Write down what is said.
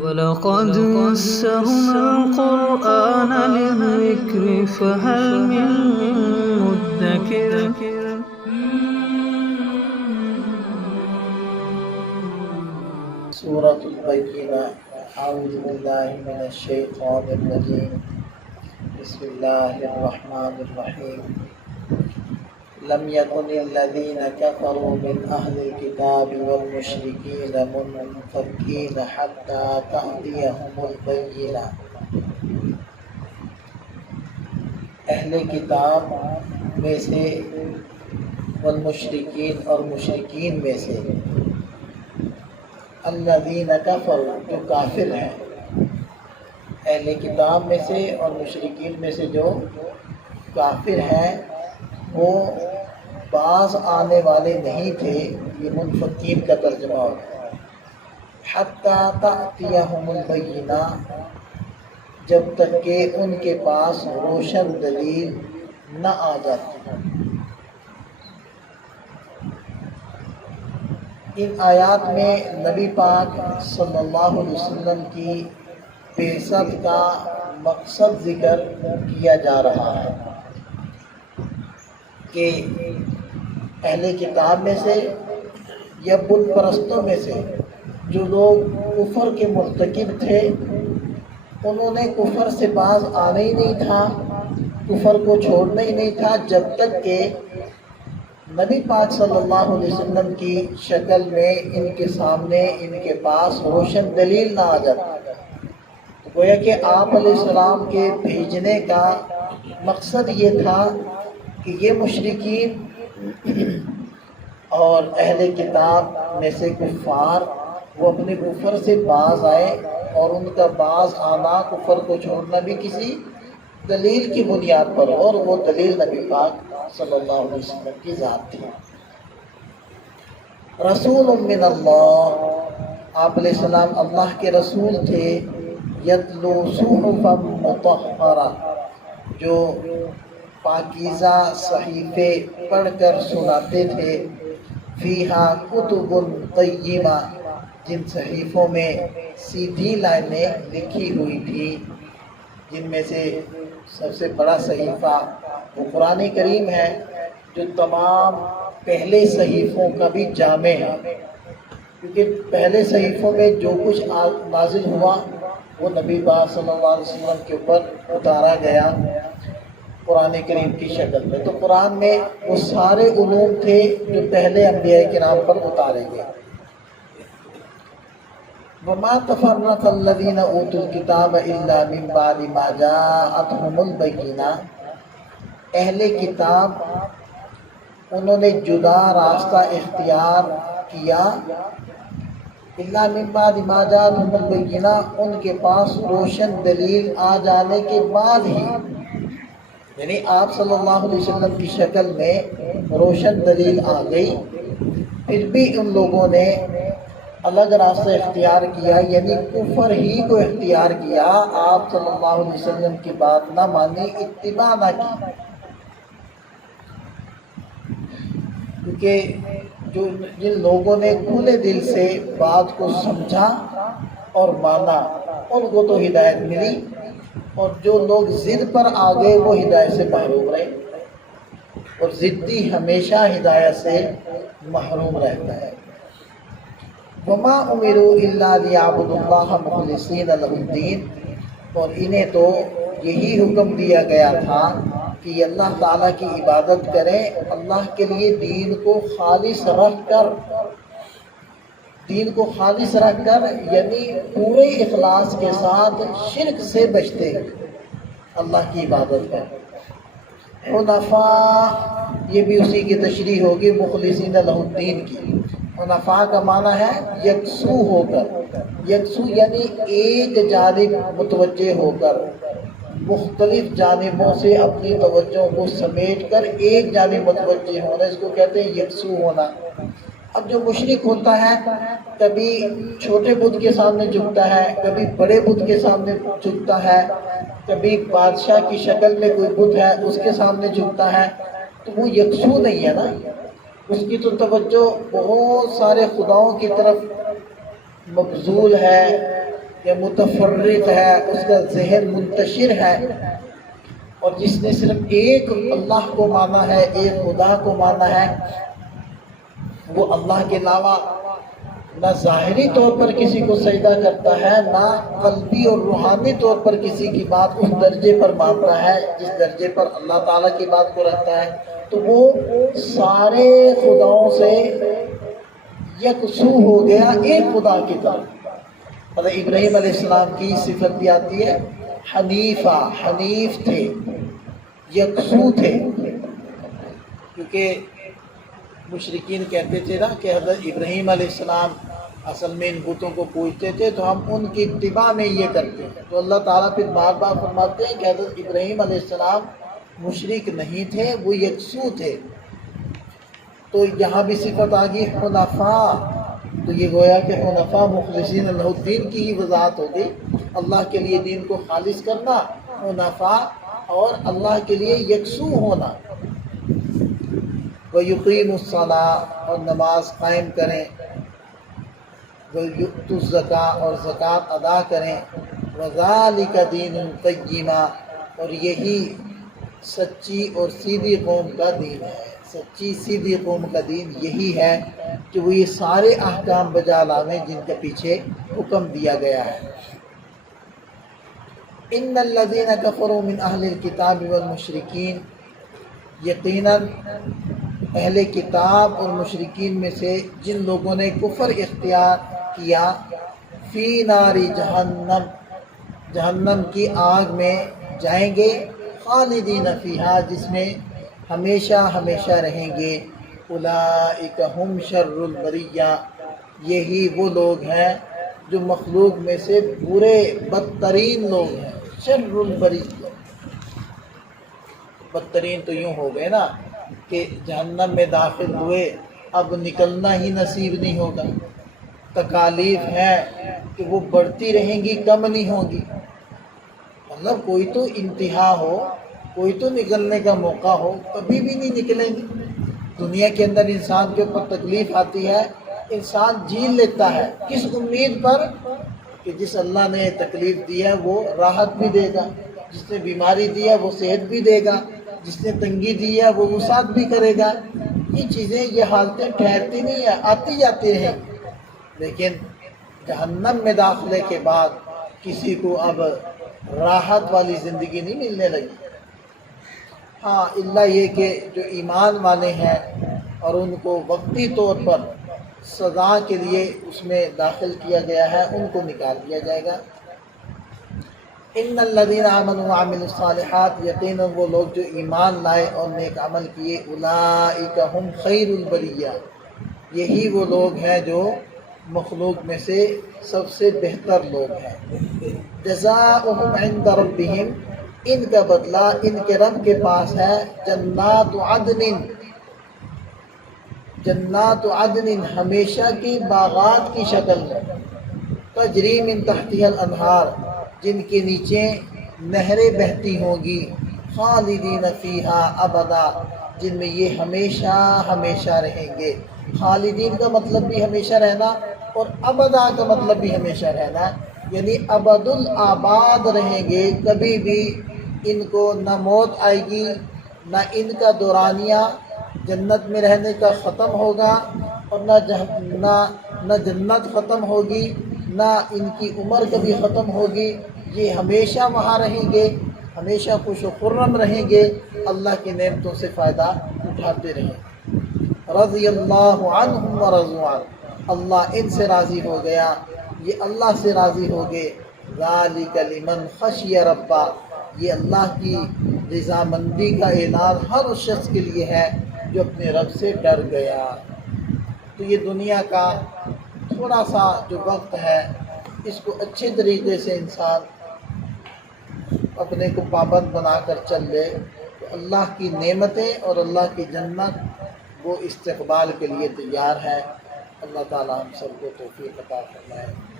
وَلَقَدْ يَسَّرْنَا الْقُرْآنَ لِلذِّكْرِ فَهَلْ مِن مُّدَّكِرٍ سورة البینہ اعوذ باللہ من الشیطان الرجیم بسم اللہ الرحمن الرحیم لم يكن الذين كفروا من أهل الكتاب والمشركين منفكين حتى تأتيهم البينة اہل کتاب میں سے والمشرکین اور مشرکین میں سے الذین کفروا جو کافر ہیں، اہل کتاب میں سے اور مشرکین میں سے جو کافر ہیں وہ باز آنے والے نہیں تھے۔ یہ منفکین کا ترجمہ ہوتا ہے۔ حتی تأتیہم البینہ، جب تک کہ ان کے پاس روشن دلیل نہ آ جاتی۔ ان آیات میں نبی پاک صلی اللہ علیہ وسلم کی بعثت کا مقصد ذکر کیا جا رہا ہے کہ اہل کتاب میں سے یا بت پرستوں میں سے جو لوگ کفر کے مرتکب تھے، انہوں نے کفر سے باز آنا ہی نہیں تھا، کفر کو چھوڑنا ہی نہیں تھا، جب تک کہ نبی پاک صلی اللہ علیہ وسلم کی شکل میں ان کے سامنے ان کے پاس روشن دلیل نہ آ جاتی۔ گویا کہ آپ علیہ السلام کے بھیجنے کا مقصد یہ تھا کہ یہ مشرکین اور اہل کتاب میں سے کفار وہ اپنے کفر سے باز آئے، اور ان کا باز آنا، کفر کو چھوڑنا بھی کسی دلیل کی بنیاد پر، اور وہ دلیل نبی پاک صلی اللہ علیہ وسلم کی ذات تھی۔ رسول من اللہ، آپ علیہ السلام اللہ کے رسول تھے۔ یتلو صحفا مطہرہ، جو پاکیزہ صحیفے پڑھ کر سناتے تھے۔ فیہا کتب قیمہ، جن صحیفوں میں سیدھی لائنیں لکھی ہوئی تھی، جن میں سے سب سے بڑا صحیفہ وہ قرآن کریم ہے، جو تمام پہلے صحیفوں کا بھی جامع ہے، کیونکہ پہلے صحیفوں میں جو کچھ نازل ہوا وہ نبی پاک صلی اللہ علیہ وسلم کے اوپر اتارا گیا قرآن کریم کی شکل میں۔ تو قرآن میں وہ سارے علوم تھے جو پہلے انبیاء کرام پر اتارے گئے۔ وَمَا تَفَرَّقَ الَّذِينَ أُوتُوا الْكِتَابَ إِلَّا مِن بَعْدِ مَا جَاءَتْهُمُ الْبَيِّنَةُ، اہل کتاب انہوں نے جدا راستہ اختیار کیا، اِلَّا مِن بَعْدِ مَا جَاءَتْهُمُ الْبَيِّنَةُ، ان کے پاس روشن دلیل آ جانے کے بعد ہی، یعنی آپ صلی اللہ علیہ وسلم کی شکل میں روشن دلیل آ گئی، پھر بھی ان لوگوں نے الگ راستہ اختیار کیا، یعنی کفر ہی کو اختیار کیا، آپ صلی اللہ علیہ وسلم کی بات نہ مانی، اتباع نہ کی۔ کیونکہ جن لوگوں نے کھلے دل سے بات کو سمجھا اور مانا، ان کو تو ہدایت ملی، اور جو لوگ ضد پر آ گئے وہ ہدایت سے محروم رہے، اور ضدی ہمیشہ ہدایت سے محروم رہتا ہے۔ وَمَا أُمِرُوا إِلَّا لِيَعْبُدُوا اللَّهَ مُخْلِصِينَ لَهُ الدِّينَ، اور انہیں تو یہی حکم دیا گیا تھا کہ یہ اللہ تعالیٰ کی عبادت کریں، اللہ کے لیے دین کو خالص رکھ کر، دین کو خالص رکھ کر یعنی پورے اخلاص کے ساتھ، شرک سے بچتے اللہ کی عبادت کریں۔ حنفاء، یہ بھی اسی کی تشریح ہوگی مخلصین لہ الدین کی۔ حنفاء کا معنی ہے یکسو ہو کر، یکسو یعنی ایک جانب متوجہ ہو کر، مختلف جانبوں سے اپنی توجہ کو سمیٹ کر ایک جانب متوجہ ہونا، اس کو کہتے ہیں یکسو ہونا۔ اب جو مشرک ہوتا ہے، کبھی چھوٹے بت کے سامنے جھکتا ہے، کبھی بڑے بت کے سامنے جھکتا ہے، کبھی بادشاہ کی شکل میں کوئی بت ہے اس کے سامنے جھکتا ہے، تو وہ یکسو نہیں ہے نا، اس کی تو توجہ بہت سارے خداؤں کی طرف مبذول ہے، یا متفرق ہے، اس کا ذہن منتشر ہے، اور جس نے صرف ایک اللہ کو مانا ہے، ایک خدا کو مانا ہے، وہ اللہ کے علاوہ نہ ظاہری طور پر کسی کو سجدہ کرتا ہے، نہ قلبی اور روحانی طور پر کسی کی بات اس درجے پر مانتا ہے جس درجے پر اللہ تعالیٰ کی بات کو رکھتا ہے، تو وہ سارے خداؤں سے یکسو ہو گیا ایک خدا کی طرف۔ حضرت ابراہیم علیہ السلام کی صفت بھی آتی ہے حنیفہ، حنیف تھے، یکسو تھے، کیونکہ مشرکین کہتے تھے نا کہ حضرت ابراہیم علیہ السلام اصل میں ان بتوں کو پوجتے تھے، تو ہم ان کی اتباع میں یہ کرتے ہیں۔ تو اللہ تعالیٰ پھر بار بار فرماتے ہیں کہ حضرت ابراہیم علیہ السلام مشرک نہیں تھے، وہ یکسو تھے۔ تو یہاں بھی صفت آ گئی حنفاء، تو یہ گویا کہ حنفاء مخلصین اللہ الدین کی ہی وضاحت ہو گئی، اللہ کے لیے دین کو خالص کرنا، حنفاء، اور اللہ کے لیے یکسو ہونا۔ وَيُقِيمُ الصَّلَاةَ، اور نماز قائم کریں، وَيُؤْتُ الزَّكَاةَ، اور زکوٰۃ ادا کریں، وَذَلِكَ دِينُ الْقَيِّمَةُ، اور یہی سچی اور سیدھی قوم کا دین ہے۔ سچی سیدھی قوم کا دین یہی ہے کہ وہ یہ سارے احکام بجا لاویں جن کے پیچھے حکم دیا گیا ہے۔ ان الذین کفروا من اہل الکتاب والمشرکین، یقیناً اہل کتاب اور مشرکین میں سے جن لوگوں نے کفر اختیار کیا، فی نار جہنم، جہنم کی آگ میں جائیں گے، خالدین فیہا، جس میں ہمیشہ ہمیشہ رہیں گے، اولئک ہم شر البریہ، یہی وہ لوگ ہیں جو مخلوق میں سے برے بدترین لوگ ہیں۔ شر البریہ، بدترین تو یوں ہو گئے نا کہ جہنم میں داخل ہوئے، اب نکلنا ہی نصیب نہیں ہوگا، تکالیف ہیں کہ وہ بڑھتی رہیں گی، کم نہیں ہوں گی، مطلب کوئی تو انتہا ہو، کوئی تو نکلنے کا موقع ہو، کبھی بھی نہیں نکلیں گے۔ دنیا کے اندر انسان کے اوپر تکلیف آتی ہے، انسان جھیل لیتا ہے، کس امید پر کہ جس اللہ نے تکلیف دی ہے وہ راحت بھی دے گا، جس نے بیماری دی ہے وہ صحت بھی دے گا، جس نے تنگی دی ہے وہ وسعت بھی کرے گا۔ یہ چیزیں، یہ حالتیں ٹھہرتی نہیں ہیں، آتی جاتی ہیں، لیکن جہنم میں داخلے کے بعد کسی کو اب راحت والی زندگی نہیں ملنے لگی۔ ہاں، الا یہ کہ جو ایمان والے ہیں اور ان کو وقتی طور پر سزا کے لیے اس میں داخل کیا گیا ہے، ان کو نکال دیا جائے گا۔ ان الذین آمنوا وعملوا الصالحات، یقیناً وہ لوگ جو ایمان لائے اور نیک عمل کیے، اولئک ہم خیر البریہ، یہی وہ لوگ ہیں جو مخلوق میں سے سب سے بہتر لوگ ہیں۔ جزاؤہم عند ربہم، ان کا بدلہ ان کے رب کے پاس ہے، جنات عدن، جنات عدن، ہمیشہ کی باغات کی شکل میں، تجری من تحتها الانہار، جن کے نیچے نہریں بہتی ہوں گی، خالدین فیہا ابدا، جن میں یہ ہمیشہ ہمیشہ رہیں گے۔ خالدین کا مطلب بھی ہمیشہ رہنا، اور ابدا کا مطلب بھی ہمیشہ رہنا، یعنی ابد الآباد رہیں گے، کبھی بھی ان کو نہ موت آئے گی، نہ ان کا دورانیہ جنت میں رہنے کا ختم ہوگا، اور نہ جنت ختم ہوگی، نہ ان کی عمر کبھی ختم ہوگی، یہ ہمیشہ وہاں رہیں گے، ہمیشہ خوش و خرم رہیں گے، اللہ کی نعمتوں سے فائدہ اٹھاتے رہیں گے۔ رضی اللہ عنہم ورضوا عنہ، اللہ ان سے راضی ہو گیا، یہ اللہ سے راضی ہو گئے۔ ذالک لمن خشی ربہ، یہ اللہ کی رضامندی کا اعلان ہر اس شخص کے لیے ہے جو اپنے رب سے ڈر گیا۔ تو یہ دنیا کا تھوڑا سا جو وقت ہے، اس کو اچھے طریقے سے انسان اپنے کو پابند بنا کر چل لے، تو اللہ کی نعمتیں اور اللہ کی جنت وہ استقبال کے لیے تیار ہے۔ اللہ تعالی ہم سب کو توفیق عطا فرمائے۔